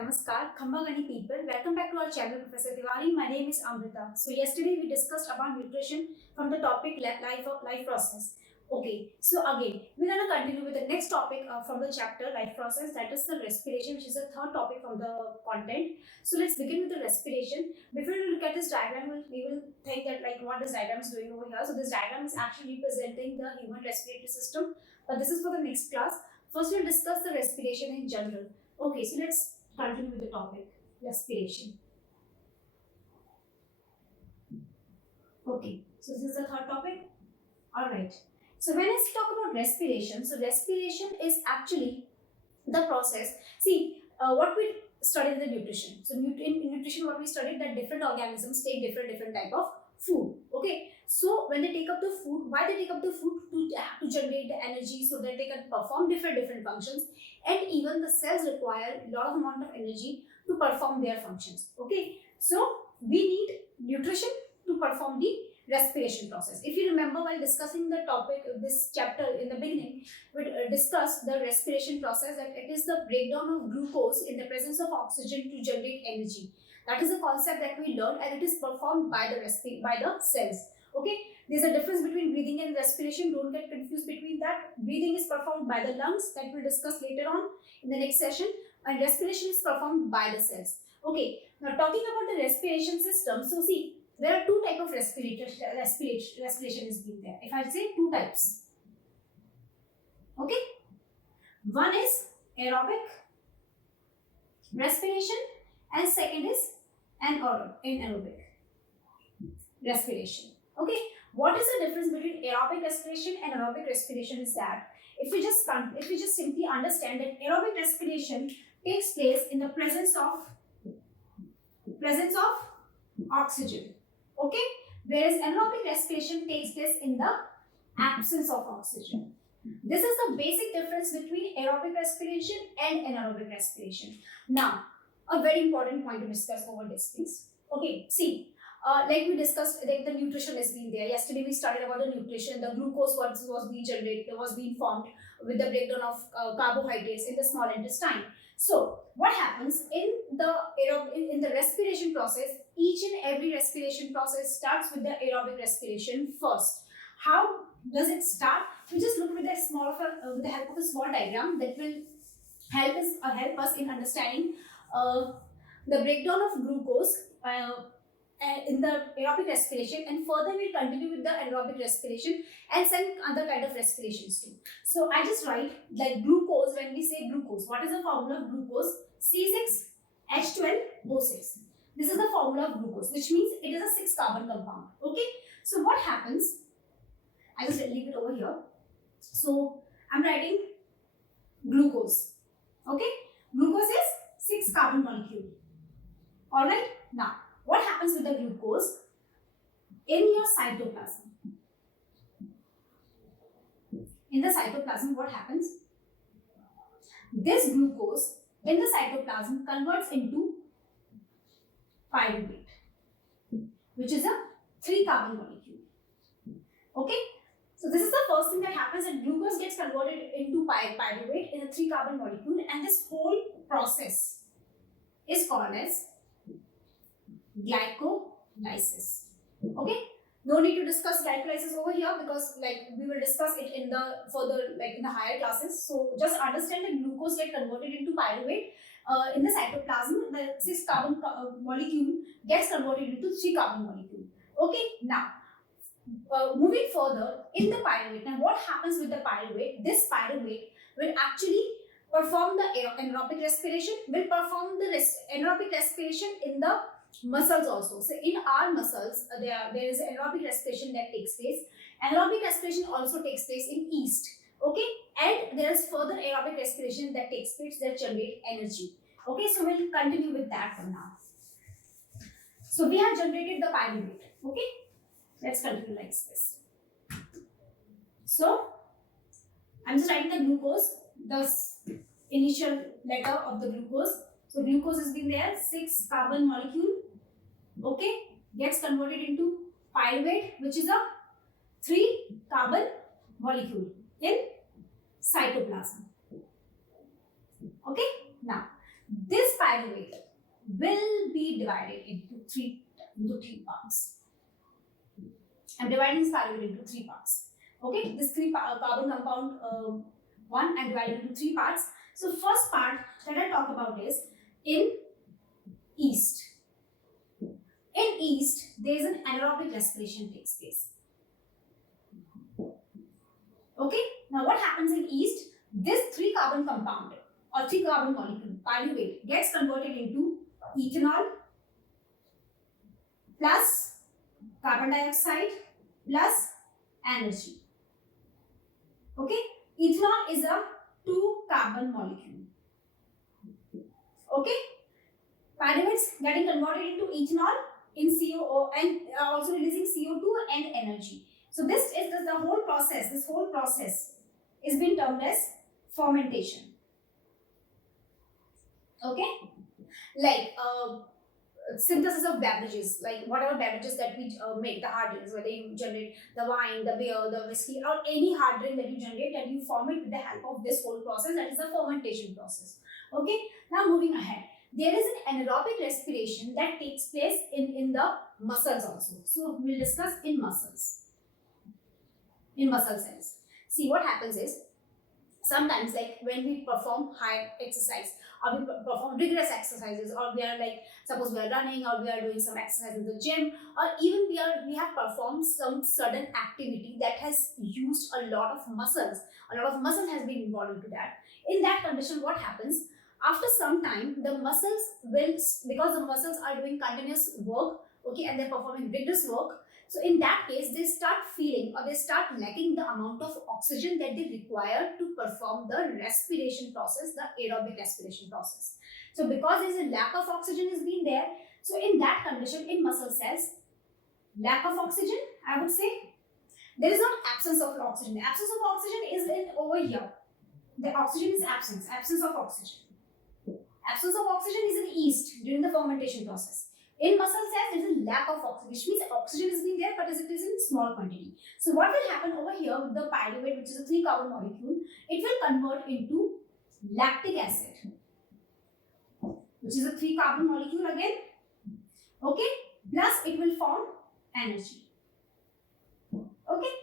Namaskar, Khambagani people. Welcome back to our channel, Professor Tiwari. My name is Amrita. So yesterday we discussed about nutrition from the topic life process. Okay, so again we're gonna continue with the next topic from the chapter life process, that is the respiration, which is the third topic from the content. So let's begin with the respiration. Before we look at this diagram, we will think that like what this diagram is doing over here. So this diagram is actually representing the human respiratory system, but this is for the next class. First we'll discuss the respiration in general. Okay, so let's continue with the topic, respiration. Okay, so this is the third topic. Alright, so when I talk about respiration, so respiration is actually the process. See, what we studied in the nutrition. So in nutrition, what we studied, that different organisms take different type of food. Okay, so when they take up the food, why they take up the food? To generate the energy so that they can perform different functions, and even the cells require a lot of amount of energy to perform their functions. Okay, so we need nutrition to perform the respiration process. If you remember, while discussing the topic of this chapter in the beginning, we discussed the respiration process, that it is the breakdown of glucose in the presence of oxygen to generate energy. That is a concept that we learned, and it is performed by the cells. Okay, there's a difference between breathing and respiration. Don't get confused between that. Breathing is performed by the lungs, that we'll discuss later on in the next session, and respiration is performed by the cells. Okay, now talking about the respiration system. So see, there are two types of respiration is being there. If I say two types, okay, one is aerobic respiration and second is anaerobic respiration. Okay, what is the difference between aerobic respiration and aerobic respiration is that if we just simply understand that aerobic respiration takes place in the presence of oxygen, okay, whereas anaerobic respiration takes place in the absence of oxygen. This is the basic difference between aerobic respiration and anaerobic respiration. Now, a very important point to discuss over this, please. Okay, see, like we discussed, like the nutrition has been there. Yesterday we studied about the nutrition. The glucose was being generated, was being formed with the breakdown of carbohydrates in the small intestine. So what happens in the respiration process? Each and every respiration process starts with the aerobic respiration first. How does it start? We just look with the help of a small diagram that will help us in understanding the breakdown of glucose in the aerobic respiration, and further we'll continue with the anaerobic respiration and some other kind of respirations too. So I just write like glucose. When we say glucose, what is the formula of glucose? C6H12O6. This is the formula of glucose, which means it is a 6 carbon compound. Okay, so what happens? I just leave it over here. So I'm writing glucose. Okay, glucose is 6 carbon molecule. All right, now what happens with the glucose in your cytoplasm? In the cytoplasm, what happens? This glucose in the cytoplasm converts into pyruvate, which is a 3 carbon molecule. Okay, so this is the first thing that happens, that glucose gets converted into pyruvate in a 3 carbon molecule, and this whole process is called as glycolysis. Okay, no need to discuss glycolysis over here because like we will discuss it in the further, like in the higher classes. So just understand that glucose get converted into pyruvate in the cytoplasm. The 6 carbon molecule gets converted into 3 carbon molecule. Okay, now moving further in the pyruvate. Now what happens with the pyruvate? This pyruvate will actually perform the anaerobic respiration, will perform the anaerobic respiration in the muscles also. So in our muscles, there is aerobic respiration that takes place. Anaerobic respiration also takes place in yeast. Okay, and there is further aerobic respiration that takes place that generate energy. Okay, so we'll continue with that for now. So we have generated the pyruvate. Okay, let's continue like this. So I'm just writing the glucose, the initial letter of the glucose. So glucose has been there, 6 carbon molecule, okay, gets converted into pyruvate, which is a 3 carbon molecule in cytoplasm. Okay, now this pyruvate will be divided into three parts. I'm dividing this pyruvate into three parts. Okay, this carbon compound one I'm dividing into three parts. So first part that I talk about is in yeast. In yeast, there is an anaerobic respiration takes place. Okay, now what happens in yeast? This 3-carbon compound or 3-carbon molecule, pyruvate, gets converted into ethanol plus carbon dioxide plus energy. Okay, ethanol is a 2-carbon molecule. Okay, pyruvates getting converted into ethanol in CO and also releasing CO2 and energy. So this is the whole process. This whole process is being termed as fermentation. Okay, like synthesis of beverages, like whatever beverages that we make, the hard drinks, whether you generate the wine, the beer, the whiskey, or any hard drink that you generate, and you ferment with the help of this whole process, that is the fermentation process. Okay, now moving ahead, there is an anaerobic respiration that takes place in the muscles also. So we'll discuss in muscles, in muscle cells. See, what happens is, sometimes like when we perform high exercise or we perform rigorous exercises, or we are like, suppose we are running or we are doing some exercise in the gym, or even we have performed some sudden activity that has used a lot of muscles, has been involved into that. In that condition, what happens? After some time, the muscles will, because the muscles are doing continuous work, okay, and they're performing rigorous work, so in that case, they start feeling or they start lacking the amount of oxygen that they require to perform the respiration process, the aerobic respiration process. So because there is a lack of oxygen is being there, so in that condition, in muscle cells, lack of oxygen, I would say, there is not absence of oxygen. The absence of oxygen is in over here. The oxygen is absence of oxygen. Absence of oxygen is in yeast during the fermentation process. In muscle cells, there is a lack of oxygen, which means oxygen is being there, but it is in small quantity. So what will happen over here with the pyruvate, which is a 3-carbon molecule, it will convert into lactic acid, which is a 3-carbon molecule again. Okay, plus it will form energy. Okay.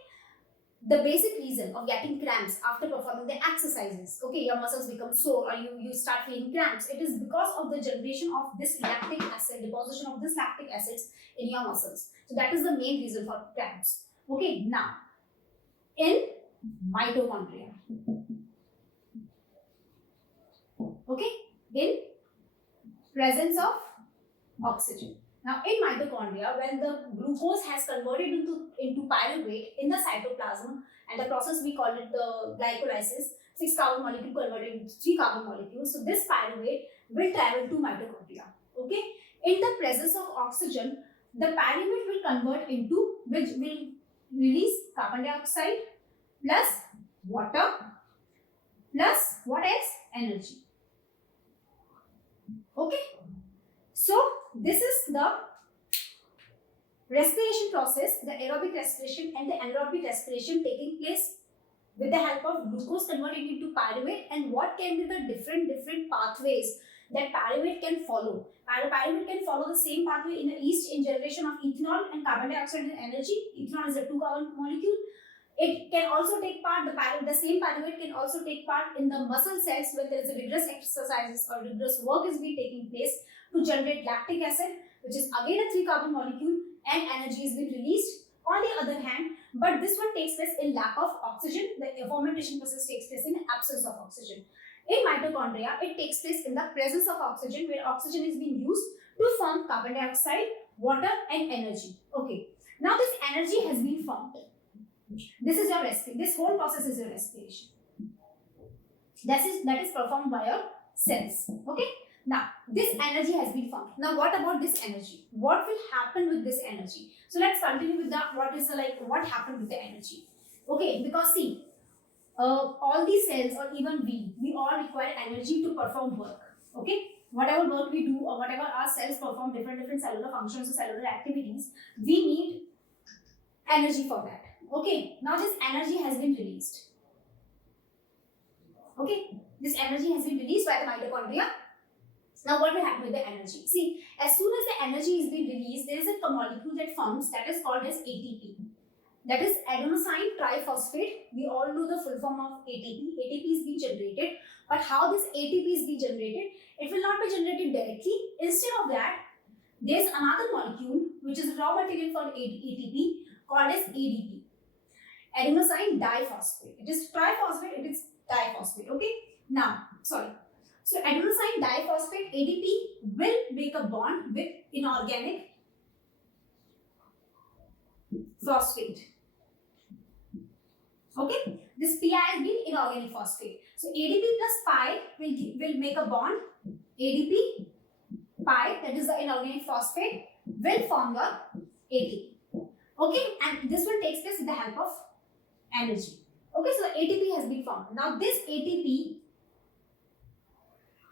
The basic reason of getting cramps after performing the exercises, okay, your muscles become sore or you start feeling cramps, it is because of the generation of this lactic acid, deposition of this lactic acids in your muscles. So that is the main reason for cramps. Okay, now in mitochondria, okay, in presence of oxygen. Now in mitochondria, when the glucose has converted into pyruvate in the cytoplasm, and the process we call it the glycolysis, 6-carbon molecule converted into 3-carbon molecules, so this pyruvate will travel to mitochondria. Okay, in the presence of oxygen, the pyruvate will convert into, which will release carbon dioxide plus water plus what else? Energy. Okay, so this is the respiration process, the aerobic respiration and the anaerobic respiration taking place with the help of glucose converting into pyruvate, and what can be the different pathways that pyruvate can follow. Pyruvate can follow the same pathway in the yeast in generation of ethanol and carbon dioxide and energy. Ethanol is a 2-carbon molecule. It can also take part, the same pyruvate can also take part in the muscle cells when there is a rigorous exercises or rigorous work is being taking place to generate lactic acid, which is again a 3-carbon molecule, and energy is being released. On the other hand, but this one takes place in lack of oxygen. The fermentation process takes place in absence of oxygen. In mitochondria, it takes place in the presence of oxygen, where oxygen is being used to form carbon dioxide, water, and energy. Okay, now this energy has been formed. This is your respiration. This whole process is your respiration. That is performed by your cells. Okay. Now, this energy has been formed. Now, what about this energy? What will happen with this energy? So, let's continue with that. What happened with the energy? Okay, because see, all these cells or even we all require energy to perform work. Okay, whatever work we do or whatever our cells perform different cellular functions or cellular activities, we need energy for that. Okay, now this energy has been released. Okay, this energy has been released by the mitochondria. Now what will happen with the energy? See, as soon as the energy is being released, there is a molecule that forms that is called as ATP. That is adenosine triphosphate. We all know the full form of ATP. ATP is being generated. But how this ATP is being generated? It will not be generated directly. Instead of that, there is another molecule which is raw material for ATP called as ADP. Adenosine diphosphate. It is triphosphate, it is diphosphate. Okay? Now, sorry. So adenosine diphosphate ADP will make a bond with inorganic phosphate. Okay? This pi has been inorganic phosphate. So ADP plus pi will make a bond. ADP pi, that is the inorganic phosphate, will form the ATP. Okay? And this will take place with the help of energy. Okay? So the ATP has been formed. Now this ATP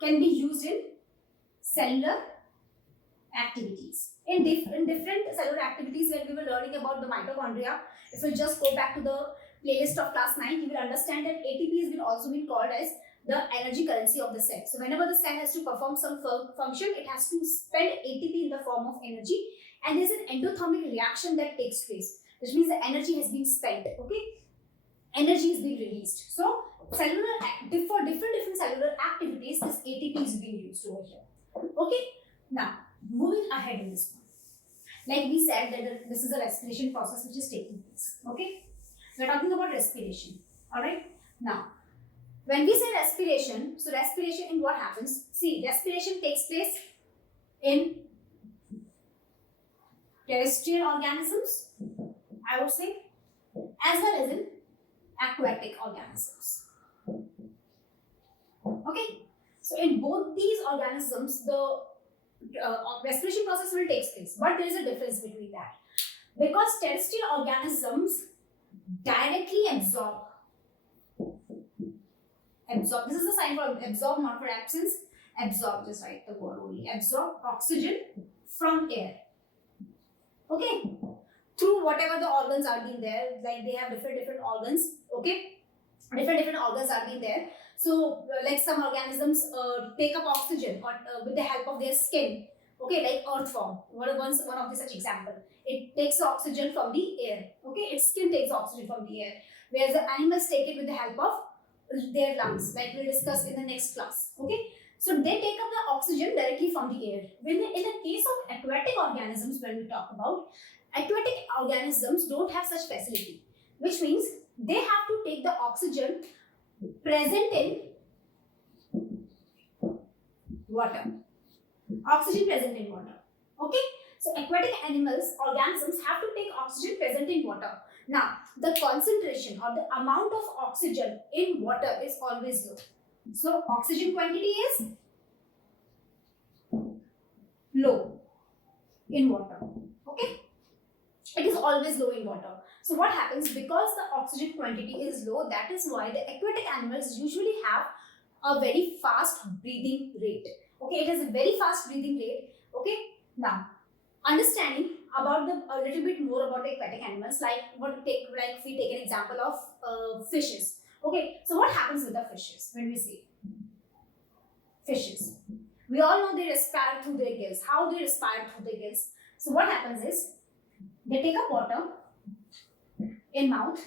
can be used in cellular activities. In different cellular activities, when we were learning about the mitochondria, if we just go back to the playlist of class 9, you will understand that ATP has been also been called as the energy currency of the cell. So whenever the cell has to perform some function, it has to spend ATP in the form of energy, and there is an endothermic reaction that takes place, which means the energy has been spent. Okay, energy is being released. So for different cellular activities, this ATP is being used over here. Okay, now moving ahead in this one, like we said that this is a respiration process which is taking place. Okay, we're talking about respiration. All right, now when we say respiration, so respiration in what happens? See, respiration takes place in terrestrial organisms, I would say, as well as in aquatic organisms. Okay, so in both these organisms, the respiration process will take place, but there is a difference between that, because terrestrial organisms directly absorb. This is a sign for absorb, not for absence. Absorb, just write the word only. Absorb oxygen from air. Okay, through whatever the organs are being there, like they have different organs. Okay, different organs are being there. So like some organisms take up oxygen or with the help of their skin. Okay, like earthworm, one of the such example. It takes oxygen from the air. Okay, its skin takes oxygen from the air, whereas the animals take it with the help of their lungs, like we'll discuss in the next class. Okay, so they take up the oxygen directly from the air. In the case of aquatic organisms, when we talk about, aquatic organisms don't have such facility, which means they have to take the oxygen present in water. Oxygen present in water. Okay, so aquatic organisms have to take oxygen present in water. Now, the concentration or the amount of oxygen in water is always low. So, oxygen quantity is low in water. Okay, it is always low in water. So, what happens? Because the oxygen quantity is low, that is why the aquatic animals usually have a very fast breathing rate. Okay, it has a very fast breathing rate. Okay, now understanding about a little bit more about the aquatic animals, like if we take an example of fishes. Okay, so what happens with the fishes when we say fishes? We all know they respire through their gills. How they respire through their gills? So what happens is they take up water in mouth.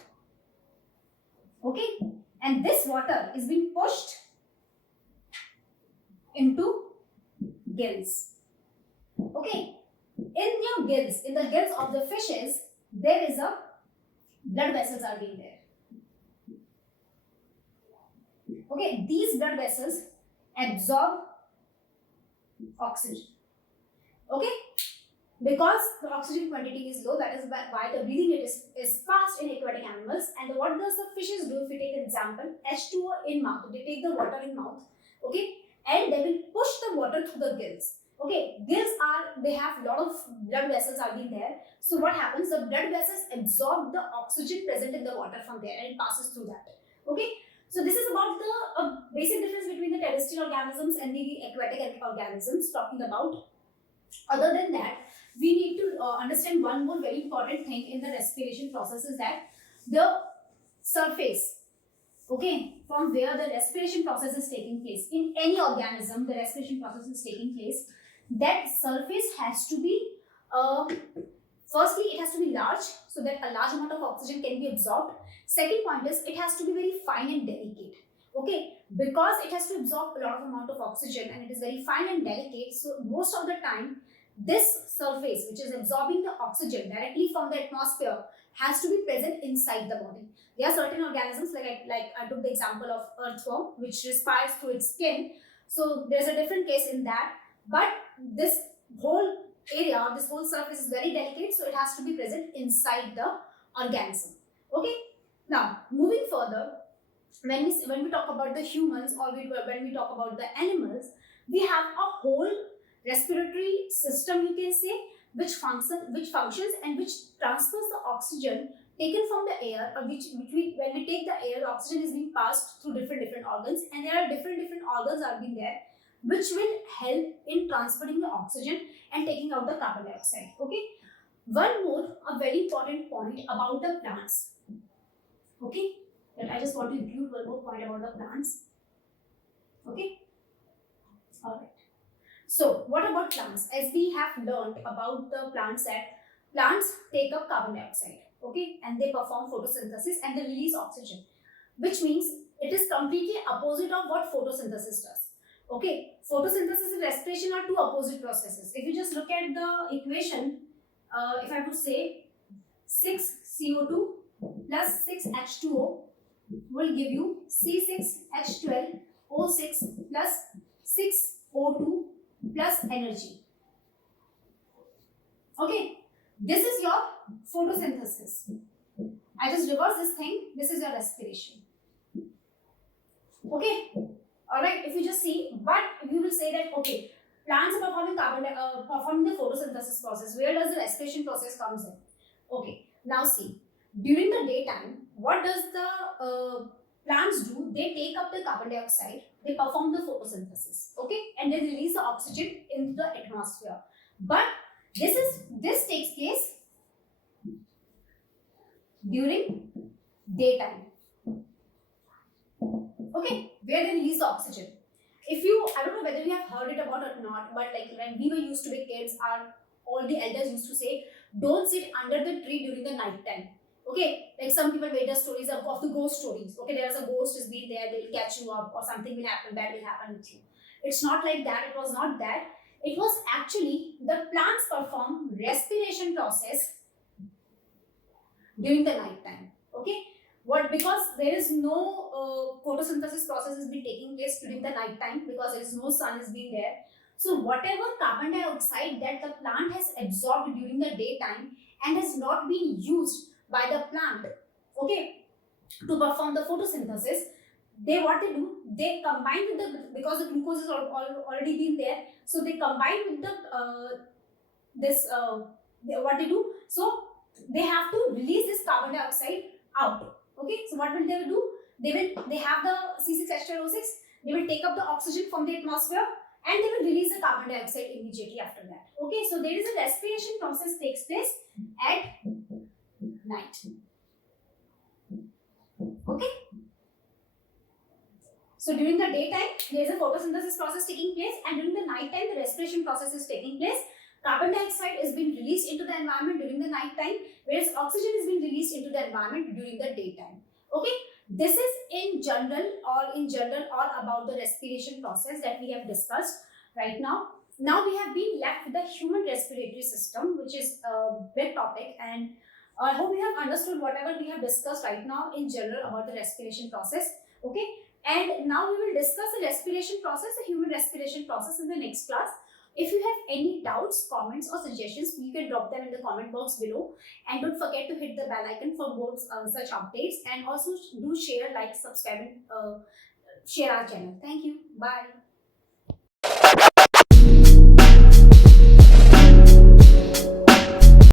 Okay, and this water is being pushed into gills. Okay, in the gills of the fishes, there is a blood vessels are being there. Okay, these blood vessels absorb oxygen. Okay, because the oxygen quantity is low, that is why the breathing rate is fast in aquatic animals. And what does the fishes do? If we take an example, H2O in mouth, they take the water in mouth. Okay, and they will push the water through the gills. Okay, they have a lot of blood vessels are being there. So what happens? The blood vessels absorb the oxygen present in the water from there and it passes through that. Okay, so this is about the basic difference between the terrestrial organisms and the aquatic organisms talking about. Other than that, we need to understand one more very important thing in the respiration process is that the surface okay, from where the respiration process is taking place. In any organism, the respiration process is taking place. That surface has to be, firstly, it has to be large so that a large amount of oxygen can be absorbed. Second point is it has to be very fine and delicate. Okay, because it has to absorb a lot of amount of oxygen and it is very fine and delicate. So most of the time, this surface which is absorbing the oxygen directly from the atmosphere has to be present inside the body. There are certain organisms like I took the example of earthworm, which respires through its skin. So there's a different case in that. But this whole area, this whole surface is very delicate, so it has to be present inside the organism. Okay. Now moving further, when we talk about the humans or when we talk about the animals, we have a whole respiratory system, you can say, which functions and which transfers the oxygen taken from the air, or when we take the air, the oxygen is being passed through different organs, and there are different organs are being there, which will help in transferring the oxygen and taking out the carbon dioxide. Okay. One more, a very important point about the plants. Okay. And I just want to include one more point about the plants. Okay. All right. So what about plants? As we have learned about the plants, that plants take up carbon dioxide, okay, and they perform photosynthesis and they release oxygen, which means it is completely opposite of what photosynthesis does. Okay, photosynthesis and respiration are two opposite processes. If you just look at the equation, if I would say 6 CO2 plus 6 H2O will give you C6H12O6 plus 6 O2 plus energy. Okay, this is your photosynthesis. I just reverse this thing. This is your respiration. Okay, all right. If you just see, but you will say that okay, plants are performing the photosynthesis process. Where does the respiration process comes in? Okay, now see, during the daytime, what does the plants do? They take up the carbon dioxide, they perform the photosynthesis, okay, and they release the oxygen into the atmosphere. But this takes place during daytime, okay, where they release the oxygen. I don't know whether you have heard it about or not, but like when we were used to be kids, all the elders used to say, don't sit under the tree during the night time. Okay, like some people made the stories of the ghost stories. Okay, there's a ghost has been there, they'll catch you up or something will happen, bad will happen with you. It's not like that. It was not that. It was actually the plants perform respiration process during the night time. Okay, because there is no photosynthesis process has been taking place during the night time, because there is no sun has been there. So whatever carbon dioxide that the plant has absorbed during the daytime and has not been used by the plant, okay, to perform the photosynthesis, what they do, they combine with because the glucose is already been there, so they combine with what they do, so they have to release this carbon dioxide out. Okay, so what will they do? They have the C6H12O6, they will take up the oxygen from the atmosphere and they will release the carbon dioxide immediately after that. Okay, so there is a respiration process takes place at night. Okay, so during the daytime there is a photosynthesis process taking place, and during the night time the respiration process is taking place. Carbon dioxide is being released into the environment during the night time, whereas oxygen is being released into the environment during the daytime. Okay, this is in general or about the respiration process that we have discussed right now. Now we have been left with the human respiratory system, which is a big topic, and I hope you have understood whatever we have discussed right now in general about the respiration process. Okay, and now we will discuss the respiration process, the human respiration process, in the next class. If you have any doubts, comments or suggestions, you can drop them in the comment box below, and don't forget to hit the bell icon for more such updates, and also do share, like, subscribe and share our channel. Thank you. Bye.